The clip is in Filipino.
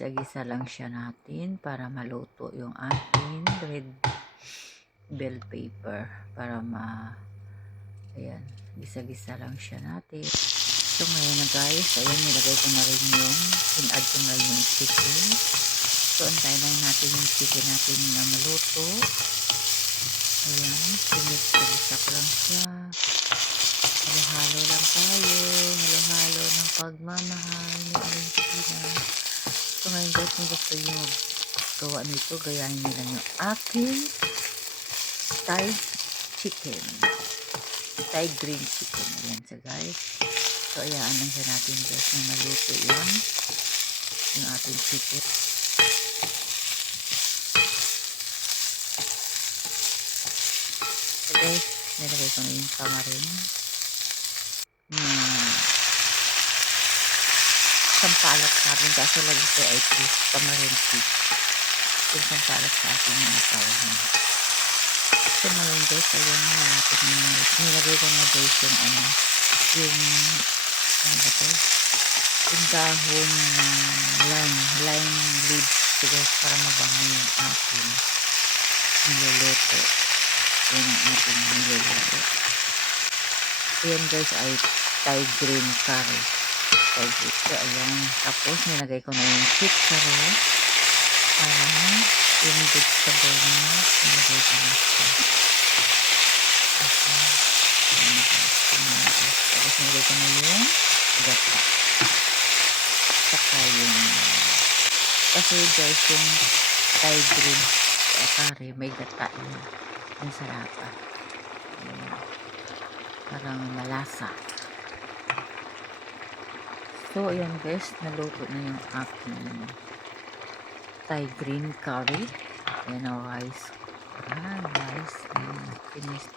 Gisa-gisa lang siya natin para maluto yung ating red bell pepper. Ayan, gisa-gisa lang siya natin. So ngayon na guys, ayan, nilagay ko na rin in-add ko na rin yung chicken. So antayin lang natin yung chicken natin na maluto. Ayan, sinigisa ko lang siya. Halo-halo lang tayo. Halo-halo ng pagmamahal ni Valentina. So ngayon guys, kung gusto nyo gawa nito, gayahin nyo lang yung aking Thai chicken. Thai green chicken. Ayan sa guys. So ayaan lang siya natin guys na maluto yan. Yung ating chicken. So guys, nilagay ko na yung tamarin. Sampalak sa atin kaso lagi ko ay tamarin fish. Yung sampalak sa atin yung tawag niya. So ngayon guys, ayan na natin nilagay ko na guys yung yung dahon ng lime leaves guys para mabango yung ating niluluto. Yan ang ating niluluto. Ayan guys ay Thai green curry. So ayan, tapos nilagay ko na yung chicharon para yung vegetable niya nilagay ko na siya. Tapos nilagay ko na yung gata saka yung kasi guys yung Thai green curry may gata yung sarapa. Parang malasa. So ayan guys, naluto na yung aking Thai green curry. Ayan o rice. Rice. Finish